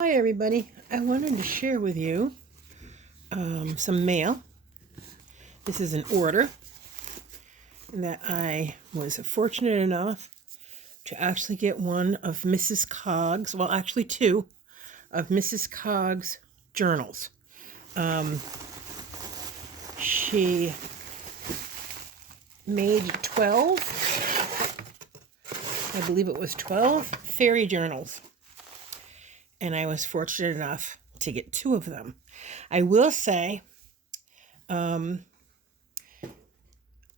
Hi everybody, I wanted to share with you some mail. This is an order that I was fortunate enough to actually get one of Mrs. Cogs, well actually two of Mrs. Cogs journals. She made 12, I believe it was 12 fairy journals. And I was fortunate enough to get two of them. I will say, I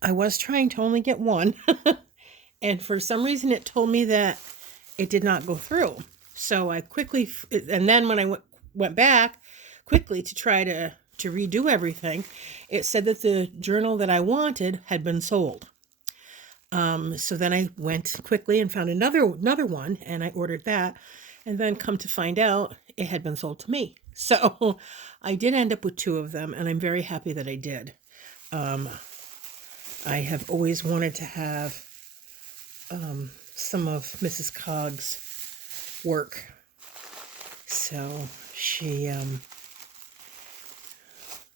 was trying to only get one, and for some reason it told me that it did not go through. So I quickly, and then when I went back quickly to try to redo everything, it said that the journal that I wanted had been sold. So then I went quickly and found another one, and I ordered that. And then come to find out, it had been sold to me. So I did end up with two of them, and I'm very happy that I did. I have always wanted to have some of Mrs. Cogs' work. So she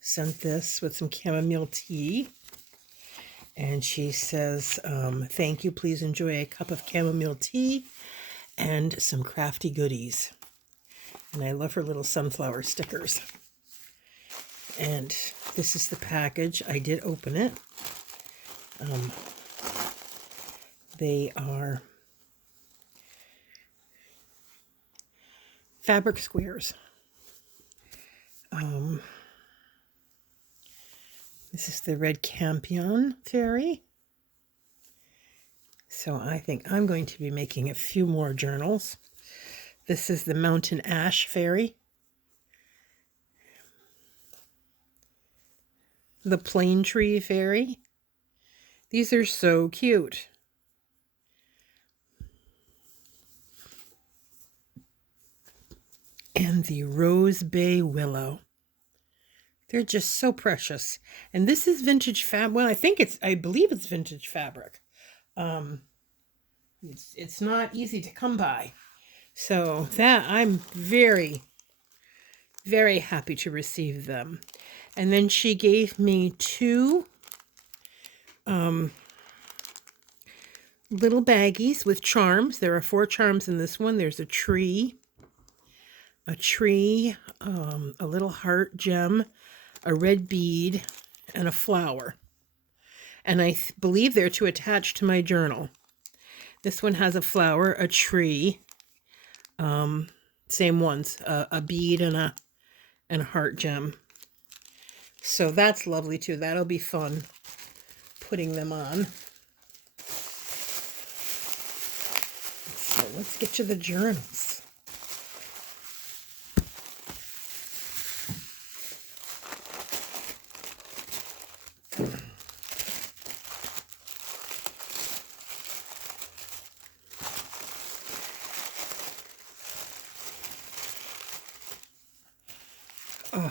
sent this with some chamomile tea. And she says, thank you, please enjoy a cup of chamomile tea and some crafty goodies. And I love her little sunflower stickers. And this is the package. I did open it. They are fabric squares. This is the red campion fairy. So I think I'm going to be making a few more journals. This is the mountain ash fairy. The plane tree fairy. These are so cute. And the rose bay willow. They're just so precious. And this is vintage fabric. Well, I believe it's vintage fabric. It's not easy to come by. So that I'm very, very happy to receive them. And then she gave me two little baggies with charms. There are 4 charms in this one. There's a tree, a little heart gem, a red bead, and a flower. And I believe they're to attach to my journal. This one has a flower, a tree, same ones, a bead and a heart gem. So that's lovely too. That'll be fun putting them on. So let's get to the journals. Oh,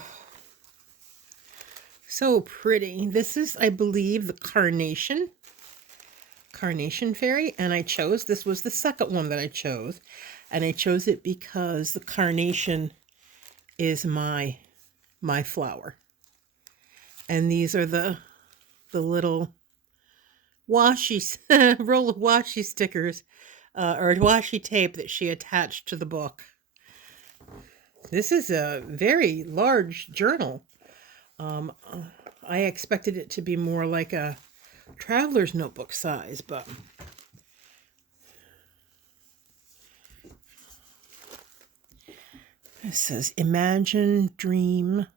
so pretty. This is, I believe, the carnation fairy, and this was the second one that I chose, and I chose it because the carnation is my flower. And these are the little washi roll of washi stickers or washi tape that she attached to the book. This is a very large journal. I expected it to be more like a traveler's notebook size, but it says imagine, dream,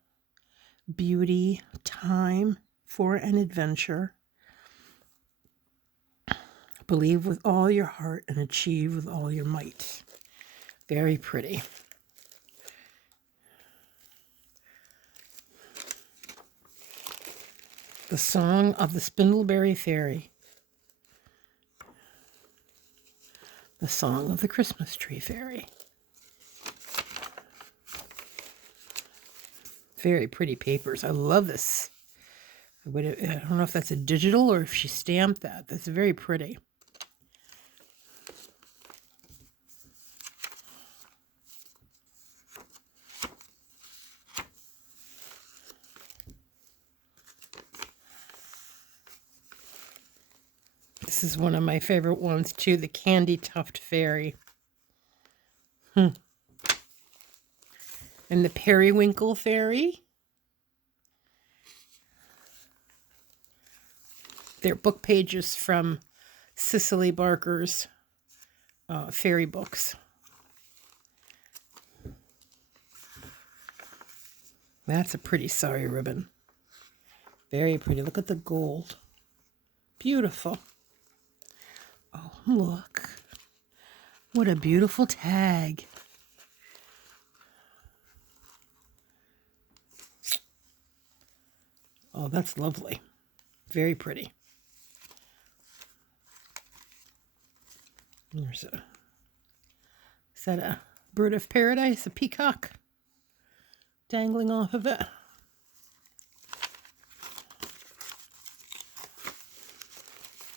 beauty, time for an adventure. Believe with all your heart and achieve with all your might. Very pretty. The Song of the Spindleberry Fairy. The Song of the Christmas Tree Fairy. Very pretty papers. I love this. I don't know if that's a digital or if she stamped that. That's very pretty. This is one of my favorite ones too, the Candy Tuft Fairy. And the Periwinkle Fairy. They're book pages from Cicely Barker's fairy books. That's a pretty sari ribbon. Very pretty. Look at the gold. Beautiful. Oh, look. What a beautiful tag. Oh, that's lovely. Very pretty. There's a, is that a bird of paradise? A peacock dangling off of it.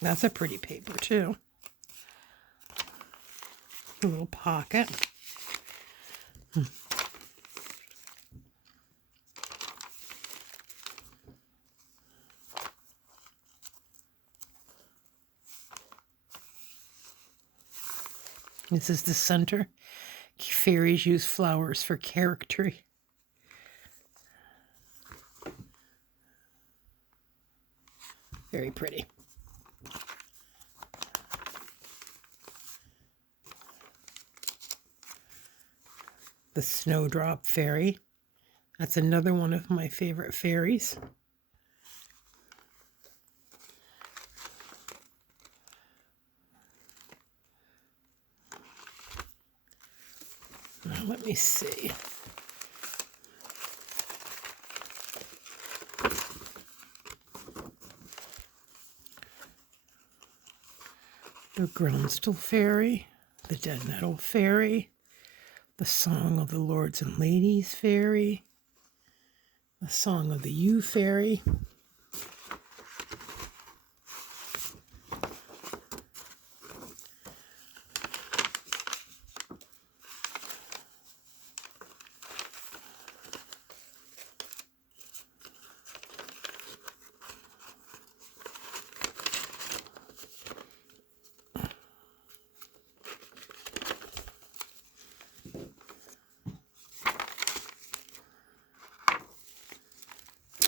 That's a pretty paper too. A little pocket. This is the center. Fairies use flowers for character. Very pretty. The Snowdrop Fairy. That's another one of my favorite fairies. Now, let me see. The Groundsel Fairy, the Dead Nettle Fairy, the Song of the Lords and Ladies Fairy, the Song of the Yew Fairy.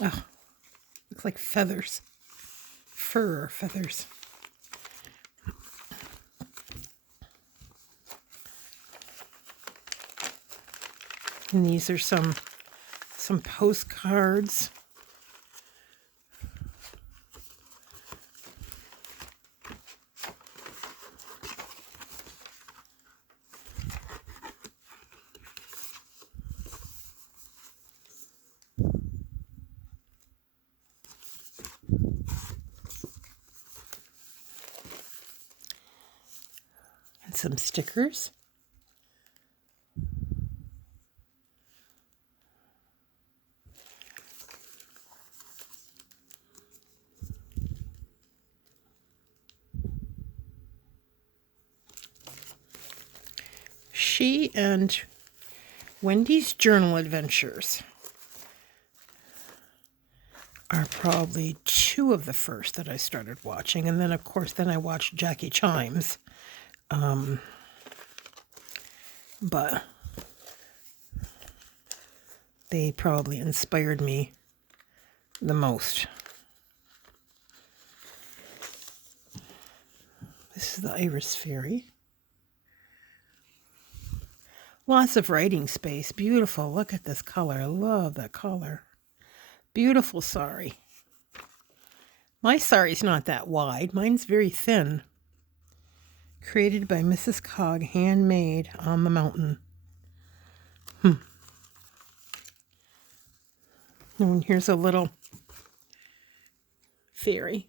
Oh, looks like feathers. Fur or feathers. And these are some postcards. And some stickers. She and Wendy's Journal Adventures are probably two of the first that I started watching. And then, of course, I watched Jackie Chimes. But they probably inspired me the most. This is the Iris Fairy. Lots of writing space. Beautiful. Look at this color. I love that color. Beautiful sari. My sari's not that wide. Mine's very thin. Created by Mrs. Cog, handmade on the mountain. And here's a little fairy.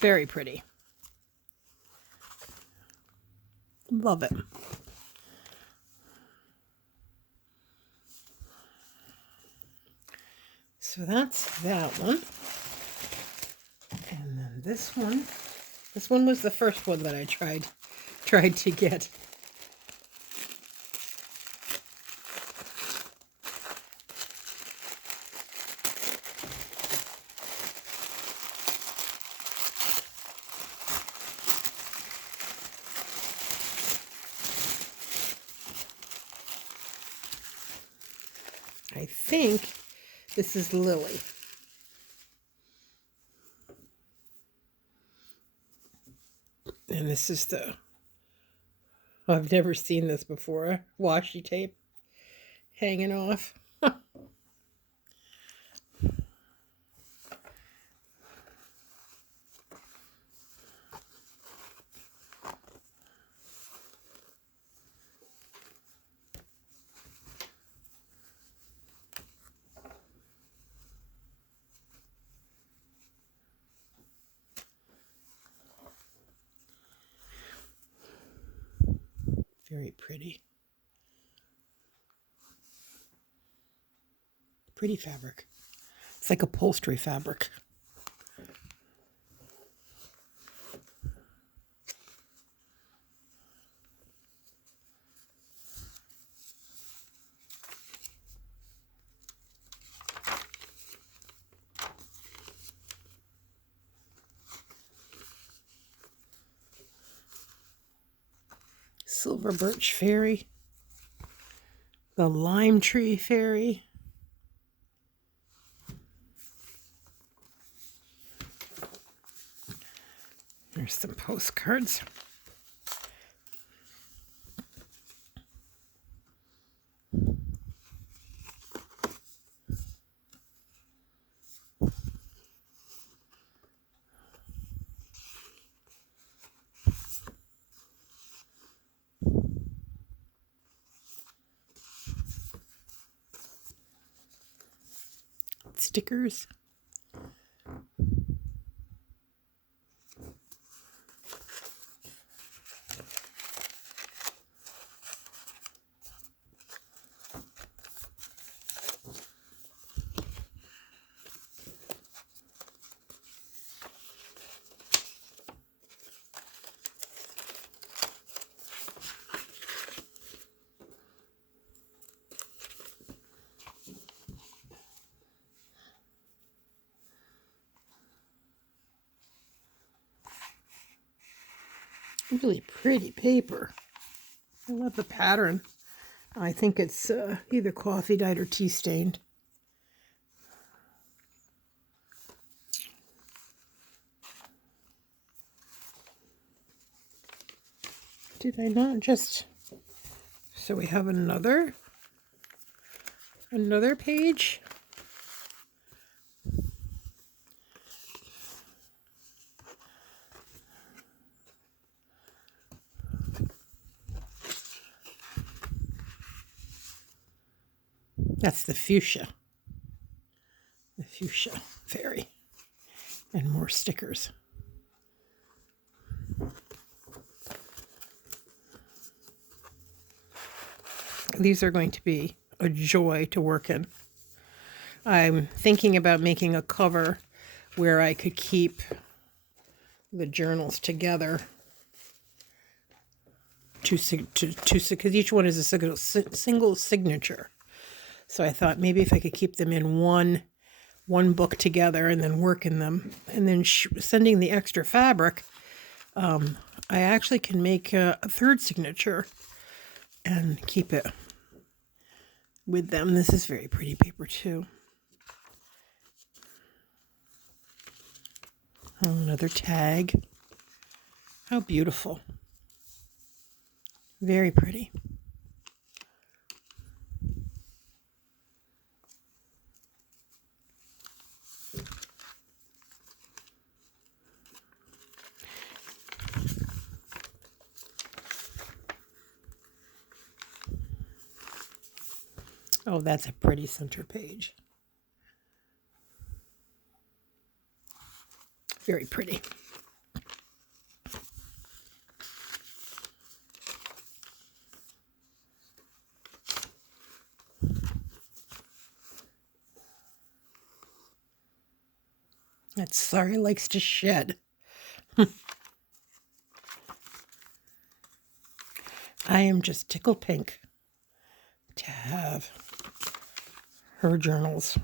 Very pretty. Love it. So that's that one. And then this one was the first one that I tried tried to get. I think this is Lily. And this is the, I've never seen this before, washi tape hanging off. Very pretty. Pretty fabric. It's like upholstery fabric. Silver birch fairy. The lime tree fairy. There's some postcards. Stickers. Really pretty paper. I love the pattern. I think it's either coffee dyed or tea stained. Did I not just... So we have another page. That's the fuchsia fairy, and more stickers. These are going to be a joy to work in. I'm thinking about making a cover where I could keep the journals together because each one is a single signature. So I thought maybe if I could keep them in one book together and then work in them, and then sending the extra fabric, I actually can make a third signature and keep it with them. This is very pretty paper too. Oh, another tag. How beautiful. Very pretty. Oh, that's a pretty center page. Very pretty. That sorry likes to shed. I am just tickled pink to have her journals.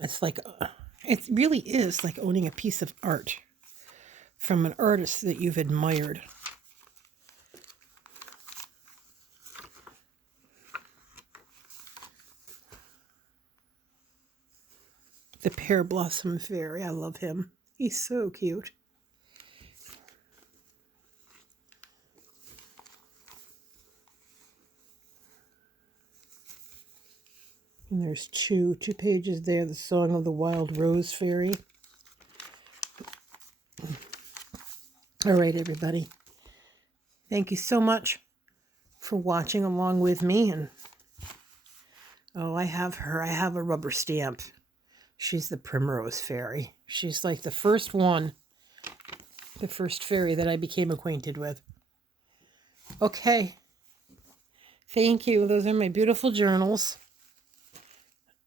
It's like, it really is like owning a piece of art from an artist that you've admired. The Pear Blossom Fairy, I love him. He's so cute. And there's two pages there, the Song of the Wild Rose Fairy. All right, everybody. Thank you so much for watching along with me. And oh, I have her. I have a rubber stamp. She's the Primrose Fairy. She's like the first one, the first fairy that I became acquainted with. Okay. Thank you. Those are my beautiful journals.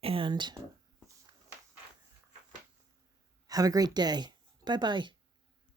And have a great day. Bye-bye.